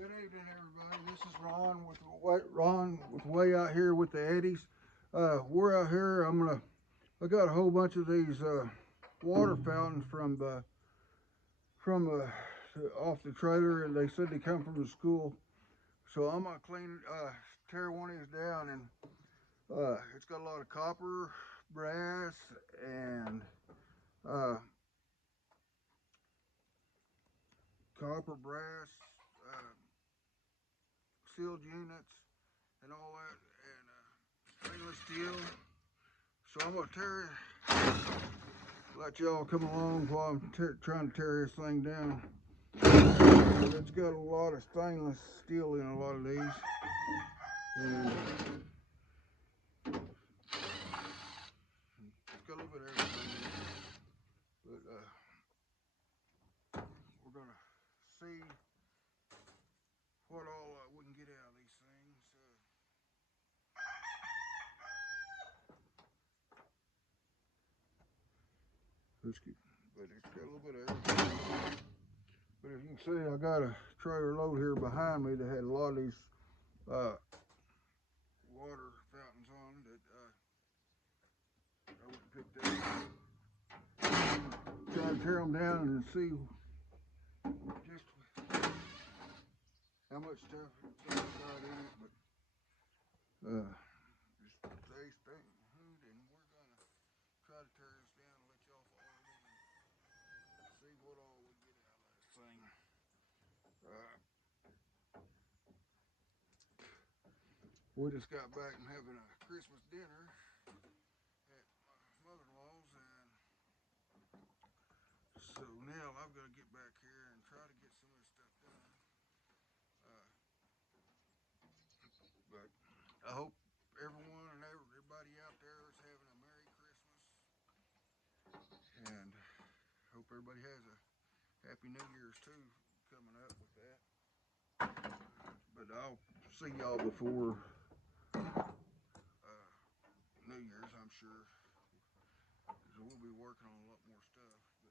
Good evening, everybody. This is Ron with Way Out Here with the Eddies. We're out here. I got a whole bunch of these water fountains from off the trailer, and they said they come from the school. So I'm gonna tear one of these down, and it's got a lot of copper, brass, and uh, uh, sealed units, and all that, and stainless steel. So I'm gonna let y'all come along while I'm trying to tear this thing down. It's got a lot of stainless steel in a lot of these. And it's got a little bit of everything. But we're gonna see what all we can get out of these things. But it's got a little bit of everything. But as you can see, I got a trailer load here behind me that had a lot of these water fountains on that I went and picked up. Try to tear them down and see just how much stuff is inside in it. But just stay tuned, and we're gonna try to tear this down and let y'all follow me and see what all we get out of this thing. We just got back from having a Christmas dinner at my mother-in-law's, and so now I've got to get back here and try to get some of this stuff done. But I hope everyone and everybody out there is having a Merry Christmas, and hope everybody has a Happy New Year's too coming up with that. But I'll see y'all before New Year's, I'm sure, because we'll be working on a lot more stuff. But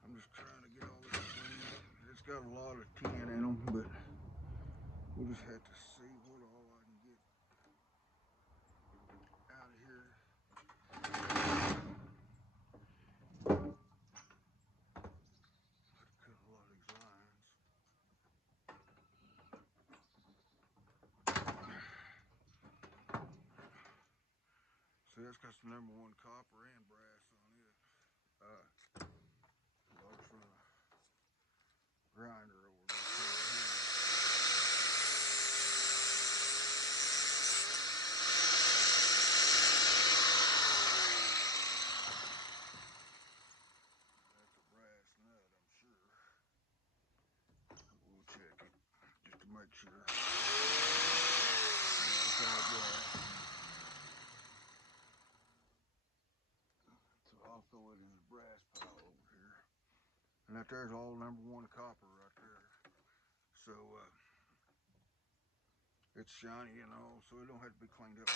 I'm just trying to get all this cleaned up. It's got a lot of tin in them, but we'll just have to see what all I can get out of here. Cut a lot of these lines. See, that's got some #1 copper and brass on it. Logs from a grinder over there. That's a brass nut, I'm sure. We'll check it just to make sure. That's all brass. So I'll throw it in the brass pile over here. And that there's all #1 copper right there. So it's shiny and all, so it don't have to be cleaned up.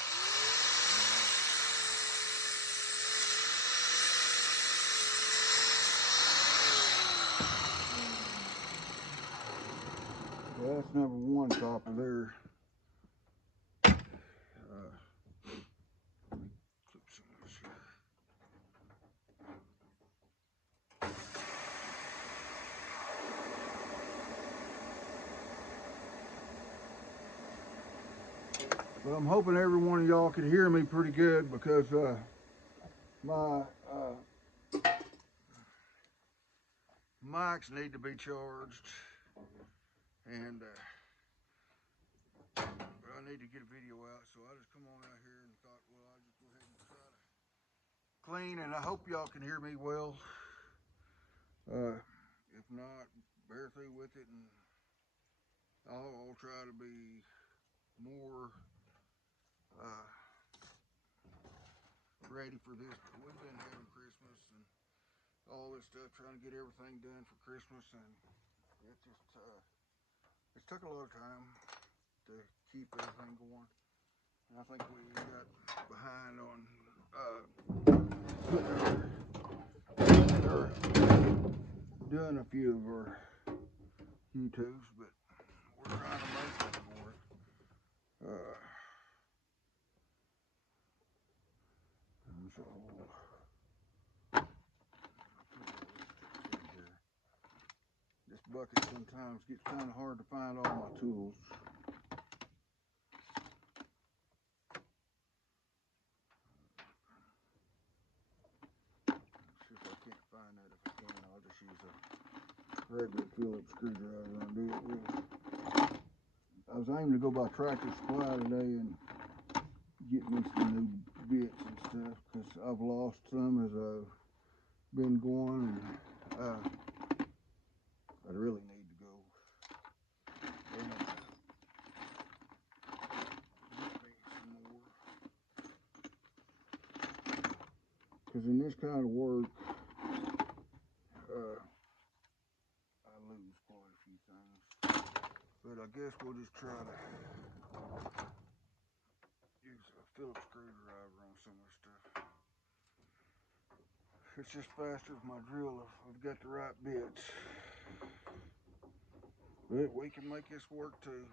So that's #1 copper there. Clip some of this here. But I'm hoping every one of y'all can hear me pretty good, because my mics need to be charged, and but I need to get a video out, so I just come on out here and thought, well, I'll just go ahead and try to clean, and I hope y'all can hear me well. If not, bear through with it, and I'll try to be more ready for this. But we've been having Christmas and all this stuff, trying to get everything done for Christmas, and it just it's took a lot of time to keep everything going. And I think we got behind on doing a few of our YouTubes, but Uh, so this bucket sometimes gets kind of hard to find all my tools. See if I can't find that. If I can, I'll just use a regular Phillips screwdriver and do it with. I was aiming to go by Tractor Supply today and get me some new bits and stuff because I've lost some as I've been going, and I really need to go and get me some more. Because in this kind of work, I lose quite a few things. But I guess we'll just try to use a Phillips screwdriver on some of this stuff. It's just faster with my drill if I've got the right bits. But we can make this work too.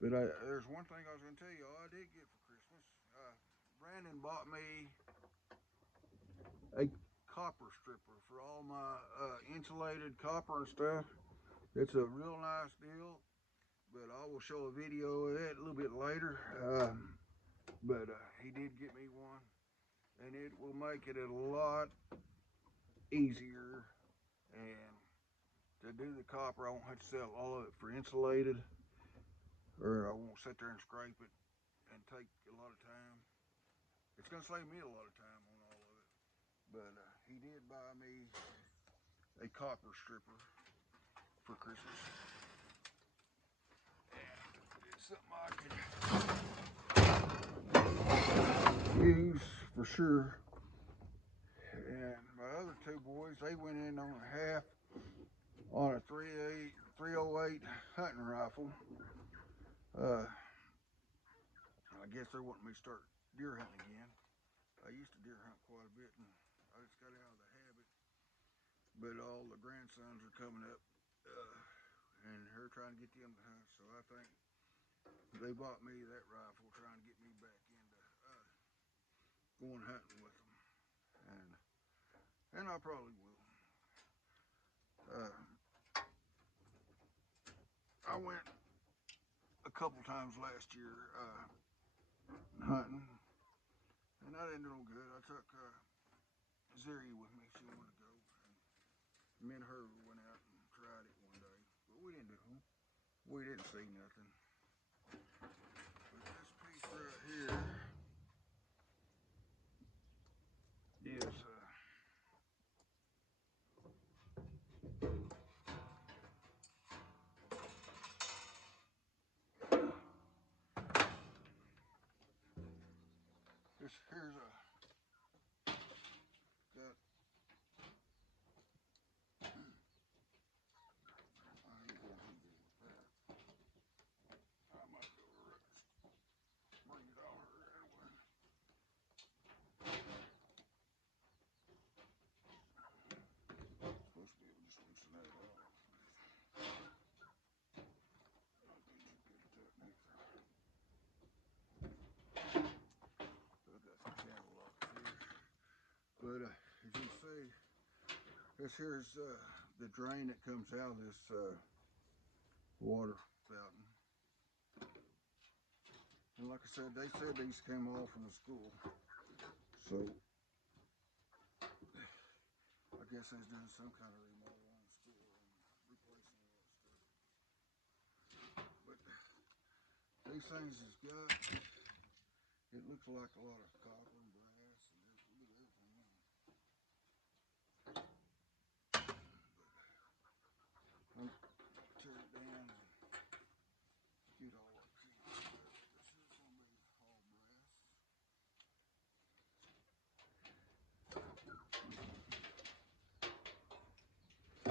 But there's one thing I was going to tell you all I did get for Christmas. Brandon bought me a copper stripper for all my insulated copper and stuff. It's a real nice deal, but I will show a video of it a little bit later. But he did get me one, and it will make it a lot easier. And to do the copper, I won't have to sell all of it for insulated, or I won't sit there and scrape it and take a lot of time. It's going to save me a lot of time on all of it. But he did buy me a copper stripper for Christmas. And it's something I can use for sure. And my other two boys, they went in on a half on a 308 hunting rifle. I guess they're wanting me to start deer hunting again. I used to deer hunt quite a bit, and I just got out of the habit. But all the grandsons are coming up, and they're trying to get them to hunt. So I think they bought me that rifle, trying to get me back into going hunting with them, and I probably will. I went a couple times last year hunting, and I didn't do no good. I took Ziri with me. She wanted to go, and me and her went out and tried it one day, but we didn't do. We didn't see nothing. But this piece right here is this here's a got. I ain't going too good with that. I might go bring it all right away. Supposed to be able to just loosen that off. Not too good at that neither. I got some channel lock fish. But as you can see, this here's the drain that comes out of this water fountain. And like I said, they said these came off from the school. So I guess they're doing some kind of remodel on the school and replacing all that stuff. But these things has got, it looks like a lot of copper and brass and everything. I'll tear it down and get all that clean stuff. This is going to be all brass.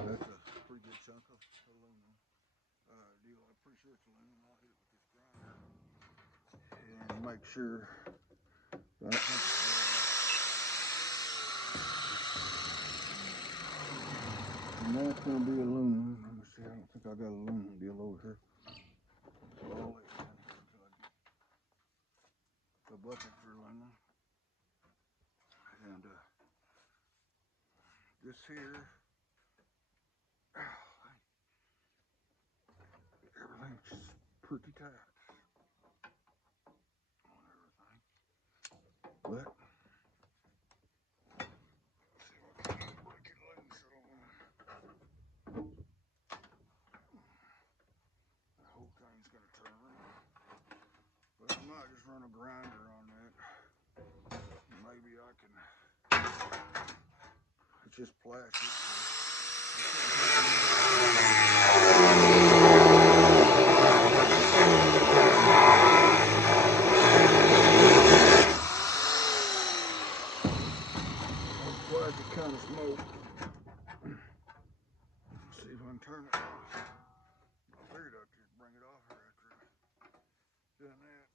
That's a pretty good chunk of aluminum deal. I'm pretty sure it's aluminum. I'll hit it with this grinder and make sure. I think And that's going to be aluminum. Let me see. I don't think I got aluminum deal over here. So I'll lay it in here until I get the bucket for aluminum. And this here, everything's just pretty tight on everything. But see if I can break it loose. The whole thing's gonna turn. But I might just run a grinder on that. Maybe I can. It's just plastic. Plastic kind of smoke. Let's see if I can turn it off. I figured I'd just bring it off here after doing that.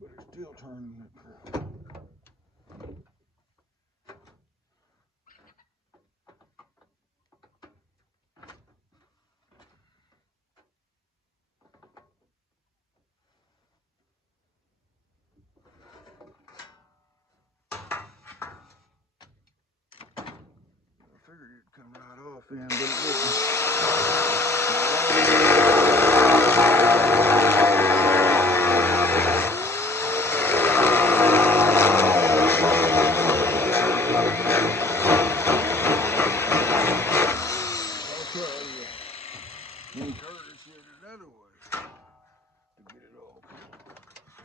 But it's still turning that crap. I figured it'd come right off in, but it didn't. Encourage it another way to get it off.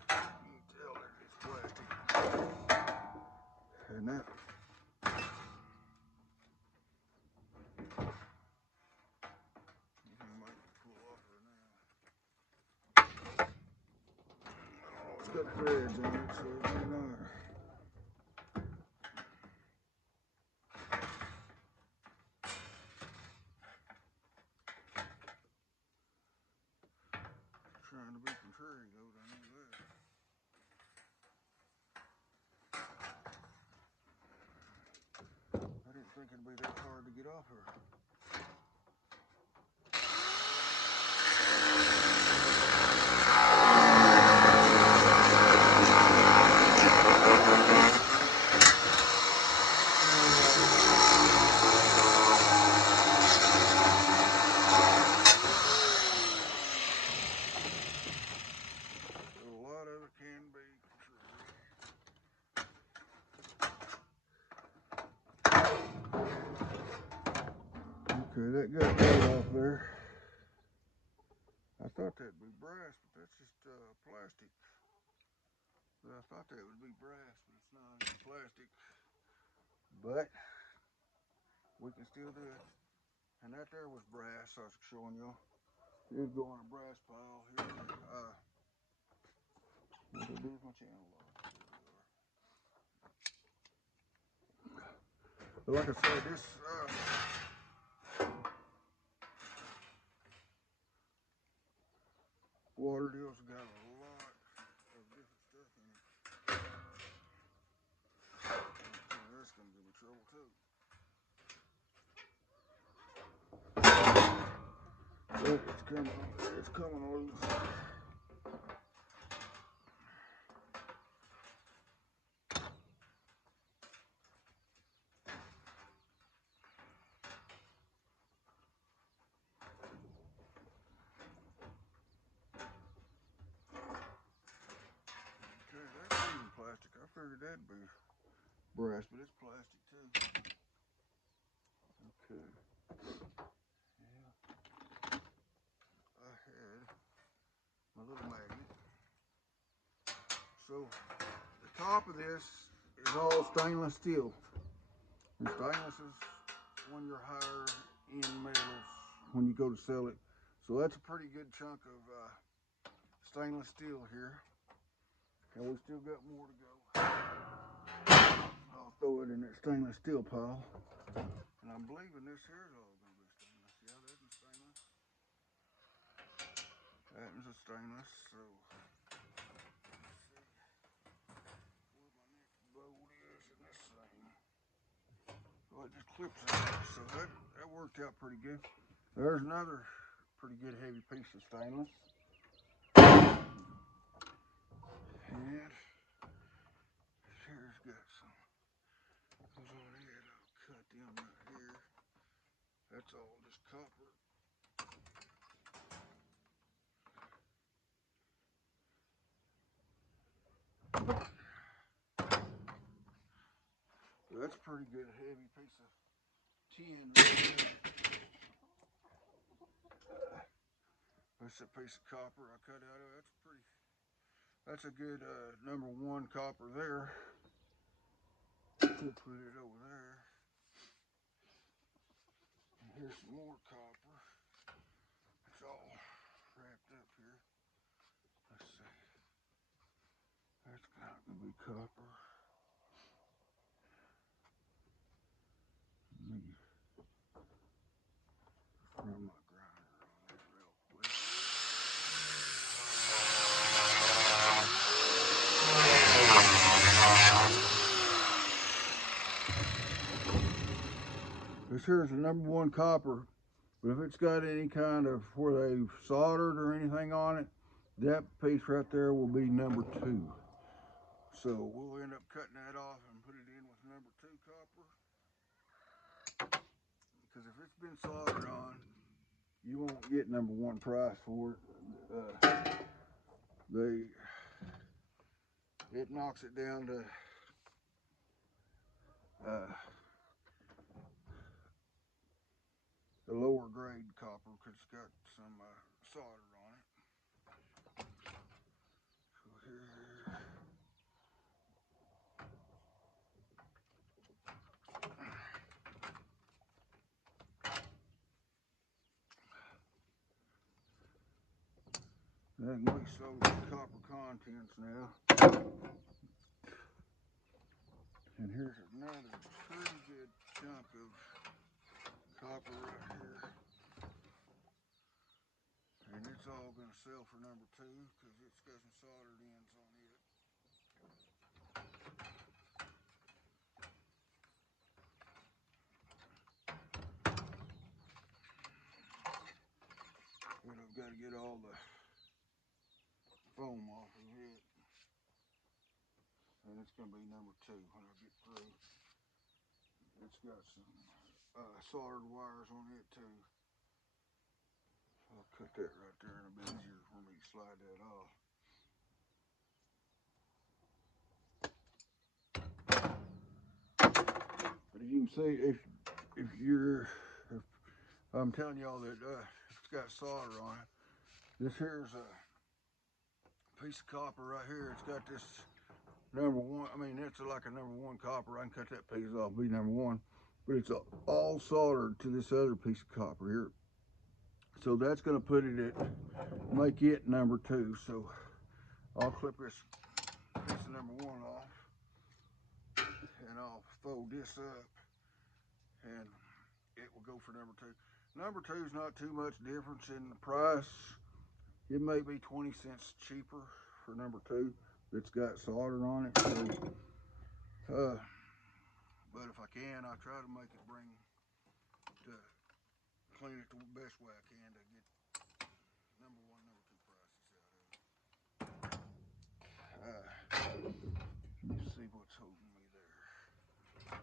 You can tell that it's plastic. And that might pull off her now. It's got threads on it, so it may not. Trying to be contrary though, I know that. I didn't think it'd be that hard to get off her. Okay, that got that off there. I thought that'd be brass, but that's just plastic. But I thought that would be brass, but it's not. It's plastic. But we can still do it. And that there was brass I was showing y'all. It'd go on a brass pile here. What'll do with my channel log? But like I said, this water deal's got a lot of different stuff in it. That's gonna give me trouble too. But it's coming loose. Plastic. I figured that'd be brass, but it's plastic too. Okay. Yeah. I had my little magnet. So the top of this is all stainless steel. And stainless is one of your higher end metals when you go to sell it. So that's a pretty good chunk of stainless steel here. And we still got more to go. I'll throw it in that stainless steel pile. And I'm believing this here is all going to be stainless. Yeah, that is stainless. That is a stainless. So let's see where my next bolt is in this thing. just clips out. So that worked out pretty good. There's another pretty good heavy piece of stainless. And here's got some goes on here. I'll cut them right here. That's all just copper. That's a pretty good heavy piece of tin right there. That's a piece of copper I cut out of it. That's a good #1 copper there. We'll put it over there. And here's some more copper. It's all wrapped up here. Let's see. That's got to be copper. Let me run my grinder on that real quick. This here is the #1 copper, but if it's got any kind of where they've soldered or anything on it, that piece right there will be #2. So we'll end up cutting that off and put it in with #2 copper. Because if it's been soldered on, you won't get #1 price for it. It knocks it down to the lower grade copper because it's got some solder on it. So here. That can be sold with copper contents now. And here's another pretty good chunk of copper right here. And it's all going to sell for #2 because it's got some soldered ends on it. But I've got to get all the foam off of it. And it's going to be #2 when I get through. It's got some soldered wires on it too. I'll cut that right there and it'll be easier for me to slide that off. But as you can see, if I'm telling y'all that it's got solder on it. This here's a piece of copper right here. It's got this #1. I mean, it's like a #1 copper. I can cut that piece off, be #1. But it's all soldered to this other piece of copper here. So that's going to put it at, make it #2. So I'll clip this piece of #1 off. And I'll fold this up. And it will go for #2. #2 is not too much difference in the price. It may be 20 cents cheaper for #2 that's got solder on it. So, but if I can, I try to make it clean it the best way I can to get #1, #2 prices out of it. Let me see what's holding me there. Looks like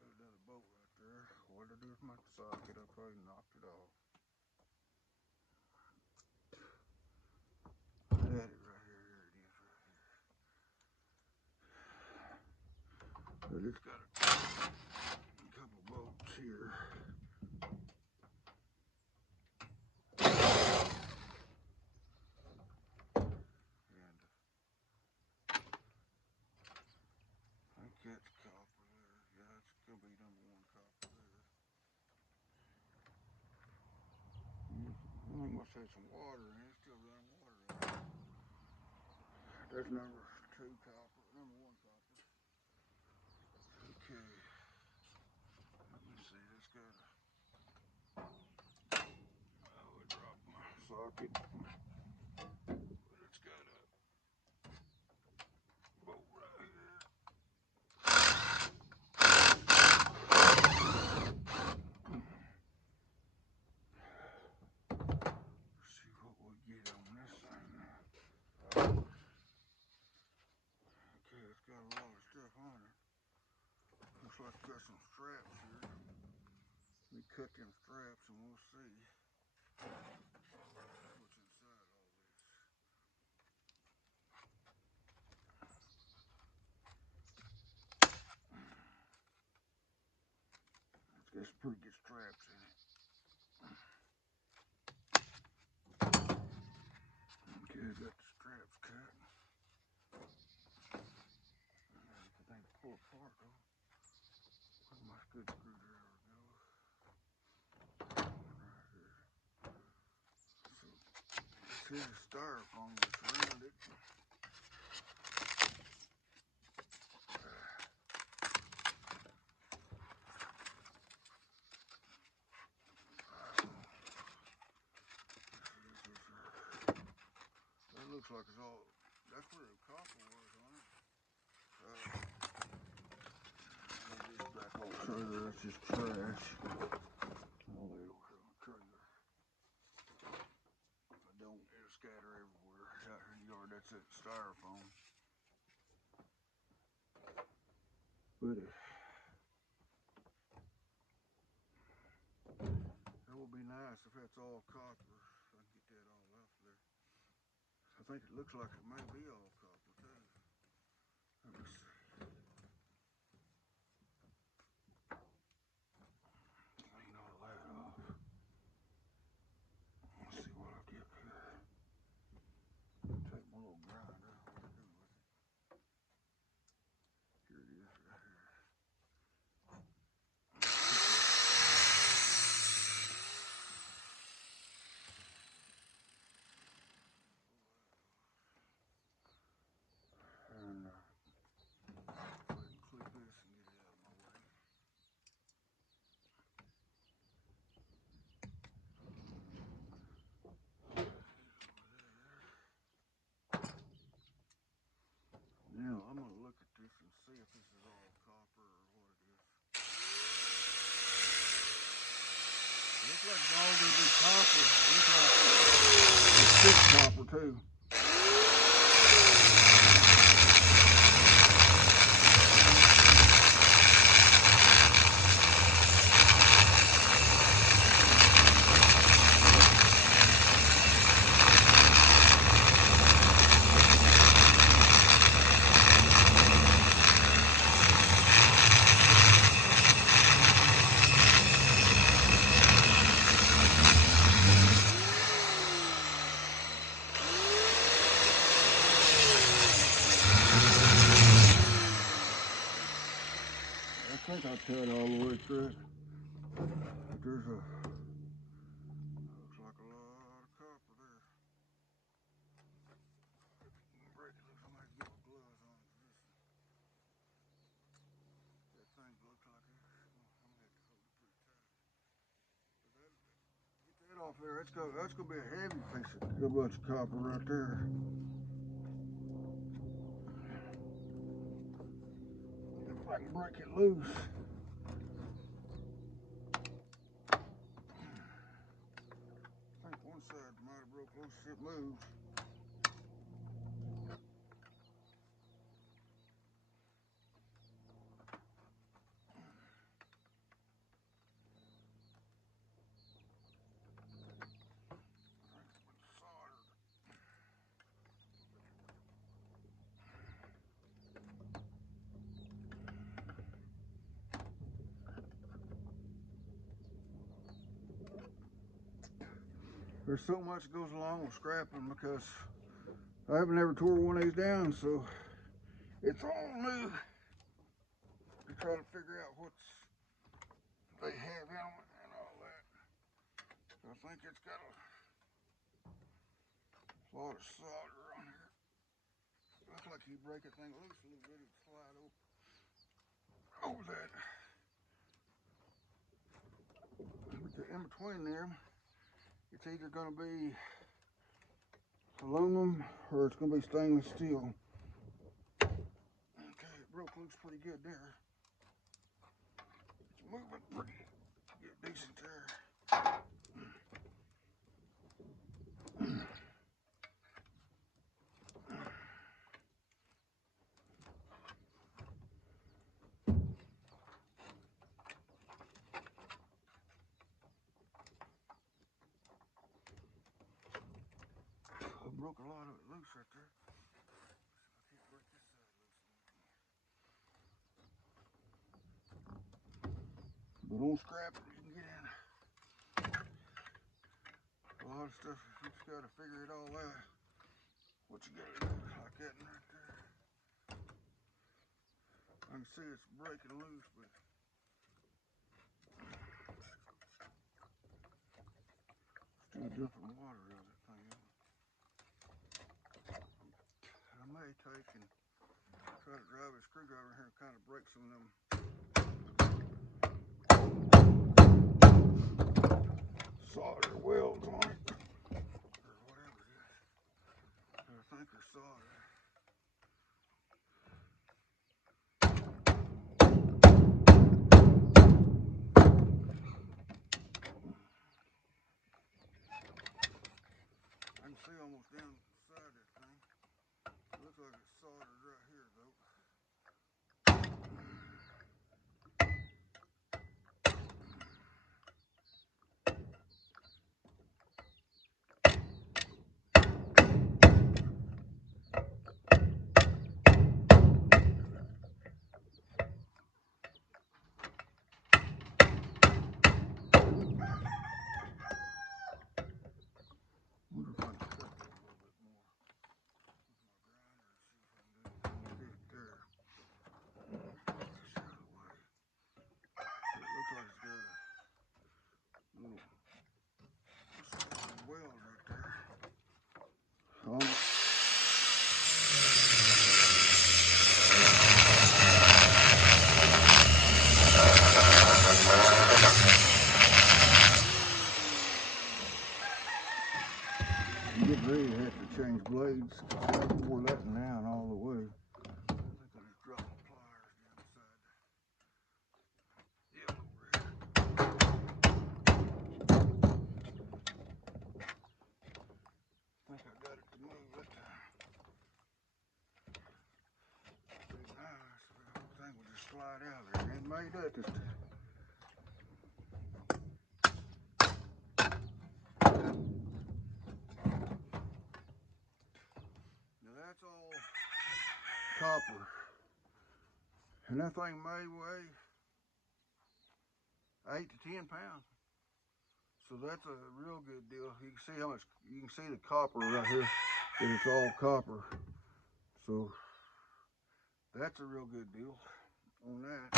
I got another bolt right there. What did I do with my socket? I probably knocked it off. I had it right here. Here it is right here. But it's got a couple bolts here. I think that's copper there. Yeah, it's going to be #1 copper there. I must have some water in it. Still running water in it. That's #2 copper, #1 copper. Okay. Let me see. That's got a. Oh, I dropped my socket. But it's got a bolt right here. Looks like we got some straps here. Let me cut them straps and we'll see what's inside all this. It's got some pretty good straps in it. Okay, I got the straps cut. Everything to pull apart though. Where'd my good screwdriver go? Right here. So this is styrofoam that's around it. That looks like it's all, that's where the copper was on it. This back on the trailer, that's just trash. I'll lay it over here on the trailer. If I don't, it'll scatter everywhere. Out here in the yard, that's it, styrofoam. But that would be nice if that's all copper. If I can get that all off there. I think it looks like it may be all copper too. Let me see. Clean all that off. Let's see what I get here. Take my little grinder. What to do with it? Here it is right here. And clip this and get it out of my way. Now I'm gonna look at this and see if this is all copper or what it is. It looks like it's all gonna be copper. It looks like it's thick copper too. I think I cut all the way through it. But there's a, looks like a lot of copper there. Break it loose. I might get my gloves on for this. That thing looks like it. I'm gonna have to hold it pretty tight. But get that off there. That's gonna be a heavy piece of a bunch of copper right there. If I can break it loose. I think one side might have broke loose if it moved. There's so much that goes along with scrapping because I haven't ever tore one of these down, so it's all new to try to figure out what's they have in them and all that. I think it's got a lot of solder on here. Looks like you break that thing loose a little bit, it'll slide over that. In between there, it's either going to be aluminum or it's going to be stainless steel. Okay, it broke loose pretty good there. It's moving pretty decent there. broke a lot of it loose right there. I can't break this side loose. But on scrapper, you can get in a lot of stuff. You just got to figure it all out. What you got to do, like that one right there. I can see it's breaking loose, but still dumping water out of that thing. I may take and try to drive a screwdriver here and kind of break some of them solder welds on it, or whatever it is. I think they're solder. I can see almost down inside that thing. It looks like it's soldered right here though. I wonder if I can cut that a little bit more with my grinder and see if I can get it there. That's the other way. It looks like it's got a little weld right there. I'm getting ready to have to change blades because I wore that one down all the way. I think I just dropped the pliers down beside the over here. I think I got it to move it. Pretty nice. The whole thing will just slide out there. It made that this time. Now that's all copper. And that thing may weigh 8 to 10 pounds. So that's a real good deal. You can see how much, you can see the copper right here, that it's all copper. So that's a real good deal on that.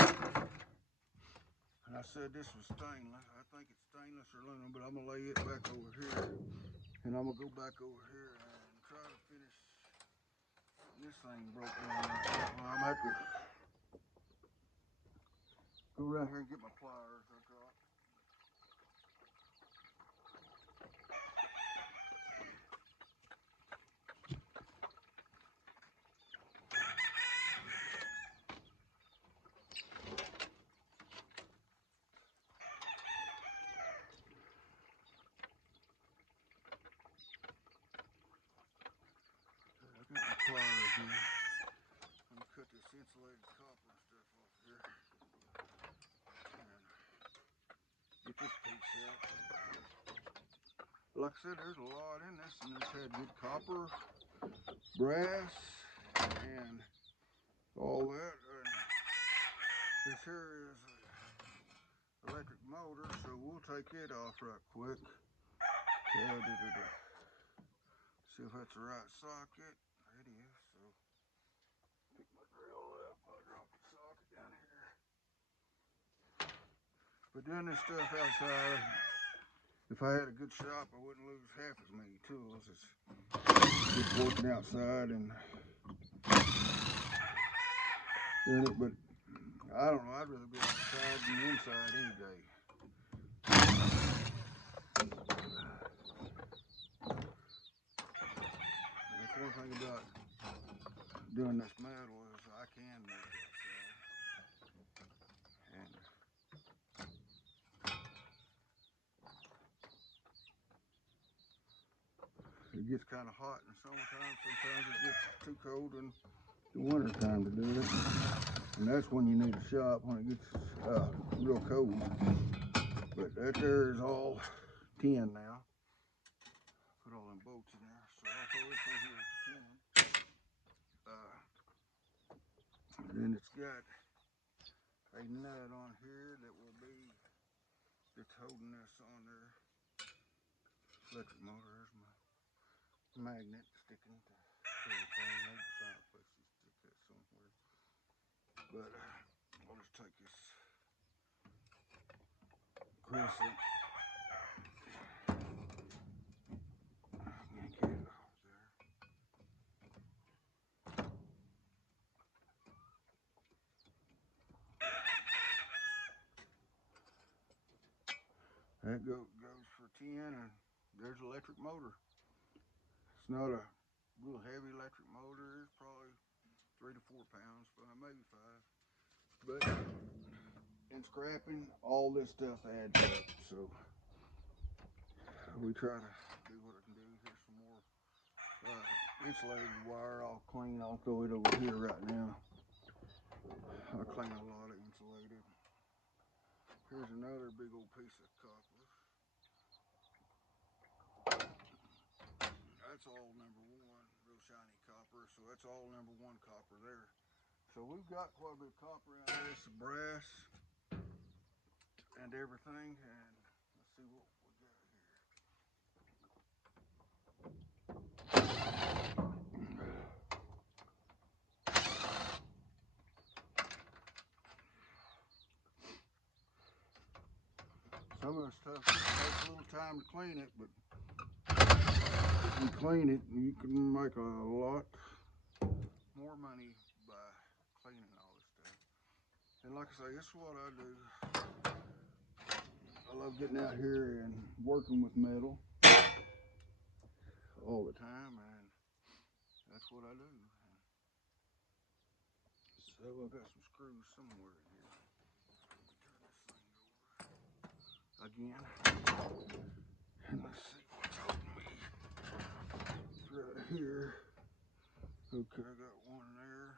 And I said this was stainless. I think it's stainless or aluminum, but I'm gonna lay it back over here. And I'm gonna go back over here and try to finish this thing broke down right now. Well, I'm gonna have to go around here and get my pliers I dropped. I got my pliers here. I'm gonna cut this insulated copper and stuff off here. And get this piece out. Like I said, there's a lot in this, and this had good copper, brass, and all that. And this here is an electric motor, so we'll take it off right quick. See if that's the right socket. It is. So pick my drill up. I'll drop the socket down here. But doing this stuff outside, if I had a good shop, I wouldn't lose half as many tools. It's just working outside and doing it. But I don't know. I'd rather be outside than inside any day. That's one thing about doing this metal is I can move outside. And it gets kind of hot in the summertime. Sometimes it gets too cold in the winter time to do it. And that's when you need a shop, when it gets real cold. But that there is all tin now. Put all them bolts in there, so I'll throw this And then it's got a nut on here that will be that's holding this on there. Electric motor. There's my magnet sticking to everything. Maybe find a place to stick that somewhere. But I'll just take this crescent. Get it off there. That goes for 10, and there's an electric motor. It's not a real heavy electric motor. It's probably 3 to 4 pounds, maybe 5. But in scrapping, all this stuff adds up. So we try to do what I can do. Here's some more insulated wire. I'll clean. I'll throw it over here right now. I clean a lot of insulated. Here's another big old piece of copper. That's all number 1, real shiny copper. So that's all number 1 copper there. So we've got quite a bit of copper out of this, brass and everything. And let's see what we got here. Some of the stuff takes a little time to clean it, but if you clean it, you can make a lot more money by cleaning all this stuff. And like I say, this is what I do. I love getting out here and working with metal all the time, and that's what I do. So I've got some screws somewhere here. Let me turn this thing over again. And let's see what's holding me. Right here. Okay, I got one there.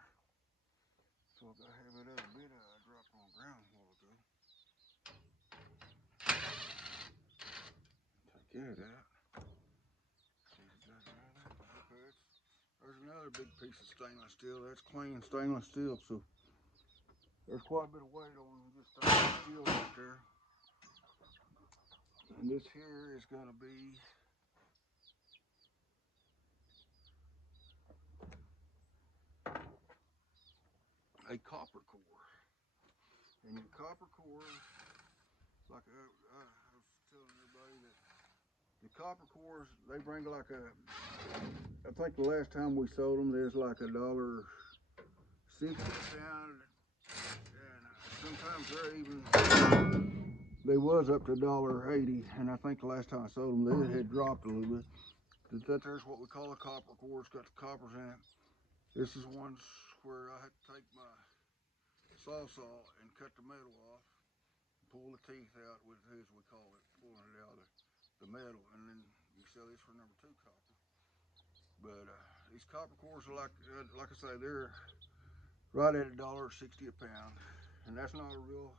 So I gotta have that other bit I dropped on the ground a while ago. Take that out. See if that out. Okay, there's another big piece of stainless steel. That's clean stainless steel, so there's quite a bit of weight on just stainless steel right there. And this here is gonna be a copper core. And your copper core, like I was telling everybody, that the copper cores, they bring like I think the last time we sold them, there's like $1.60 a pound, and sometimes they was up to $1.80, and I think the last time I sold them, they had dropped a little bit. But there's what we call a copper core. It's got the coppers in it. This is ones where I had to take my saw and cut the metal off, pull the teeth out, with as we call it, pulling it out of the metal, and then you sell this for number 2 copper. But these copper cores are like I say, they're right at $1.60 a pound, and that's not a real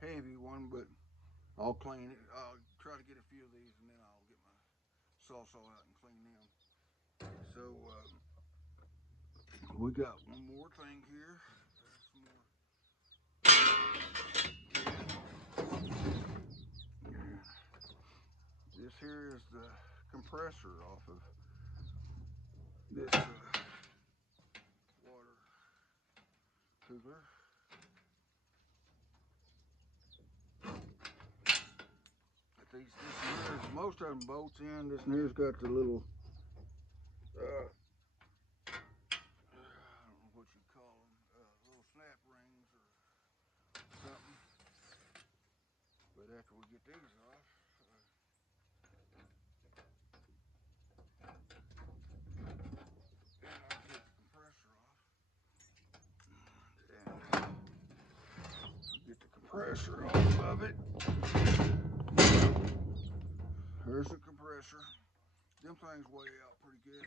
heavy one, but I'll clean it. I'll try to get a few of these, and then I'll get my saw out and clean them. So we got one more thing here. Some more. This here is the compressor off of this water cooler. This here, most of them bolts in. This here's got the little I don't know what you call them, little snap rings or something. But after we get these off, and I'll take the compressor off, and get the compressor off of it. There's the compressor. Them things weigh out pretty good.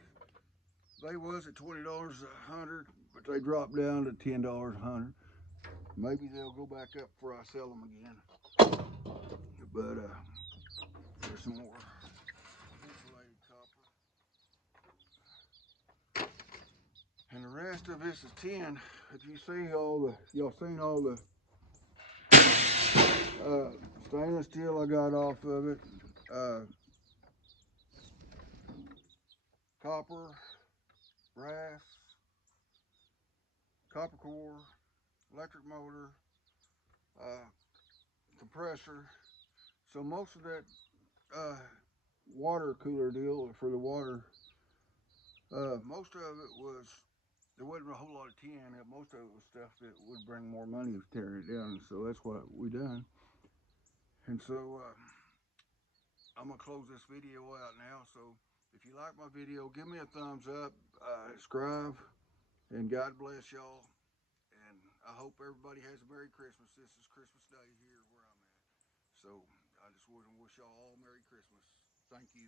They was at $20 a hundred, but they dropped down to $10 a hundred. Maybe they'll go back up before I sell them again. But there's some more insulated copper. And the rest of this is tin. If you see y'all seen all the stainless steel I got off of it. Copper, brass, copper core, electric motor, compressor. So most of that water cooler deal for the water, most of it was, there wasn't a whole lot of tin. Most of it was stuff that would bring more money if tearing it down. So that's what we done. And so I'm gonna close this video out now. So if you like my video, give me a thumbs up, subscribe, and God bless y'all. And I hope everybody has a Merry Christmas. This is Christmas Day here where I'm at. So I just want to wish y'all all Merry Christmas. Thank you.